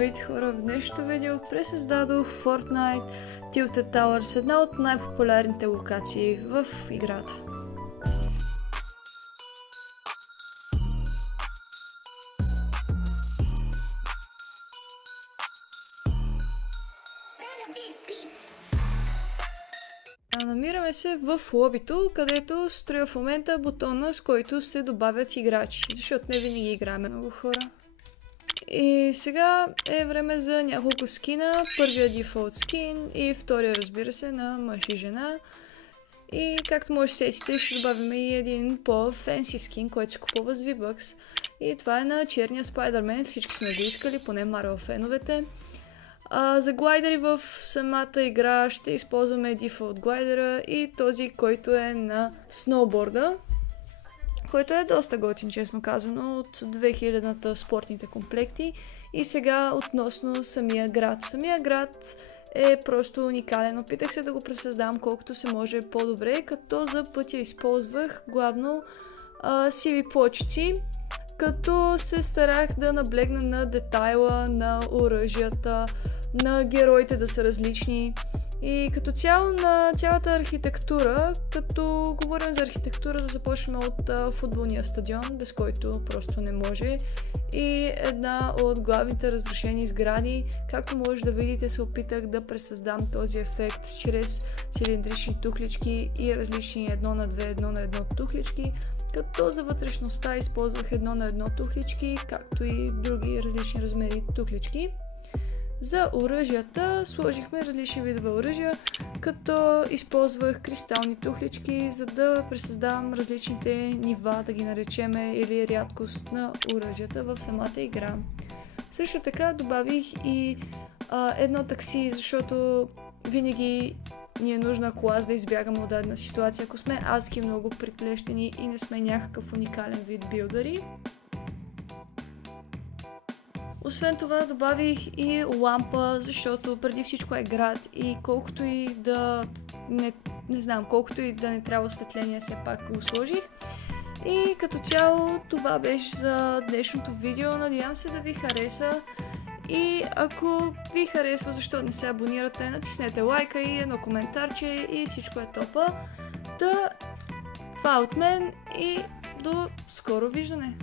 Здравейте хора, в днешното видео пресъздадох Fortnite Tilted Towers, една от най-популярните локации в играта. Намираме се в лобито, където строя в момента бутона, с който се добавят играчи, защото не винаги играме много хора. И сега е време за няколко скина. Първия дефолт скин и втория, разбира се, на мъж и жена. И както може да сетите, ще добавим и един по-фенси скин, който се купува с V-Bucks. И това е на черния Спайдермен. Всички сме го искали, поне Marvel феновете. За глайдери в самата игра ще използваме дефолт глайдера и този, който е на сноуборда, който е доста готин, честно казано, от 2000-та спортните комплекти. И сега относно самия град. Самия град е просто уникален. Опитах се да го пресъздам колкото се може по-добре, като за пътя използвах главно сиви плочици, като се старах да наблегна на детайла, на оръжията, на героите да са различни. И като цяло на цялата архитектура, като говорим за архитектура, да започнем от футболния стадион, без който просто не може. И една от главните разрушени сгради, както може да видите, се опитах да пресъздам този ефект чрез цилиндрични тухлички и различни 1 на 2, 1 на 1 тухлички, като за вътрешността използвах 1 на 1 тухлички, както и други различни размери тухлички. За оръжията сложихме различни видове оръжия, като използвах кристални тухлички, за да пресъздавам различните нива, да ги наречеме, или рядкост на оръжията в самата игра. Също така добавих и едно такси, защото винаги ни е нужна кола, за да избягаме от дадена ситуация, ако сме адски много приклещени и не сме някакъв уникален вид билдъри. Освен това добавих и лампа, защото преди всичко е град и колкото и да колкото и да не трябва осветление, все пак го сложих. И като цяло това беше за днешното видео. Надявам се да ви хареса. И ако ви харесва, защо не се абонирате, натиснете лайка и едно коментарче и всичко е топа. Това от мен и до скоро виждане!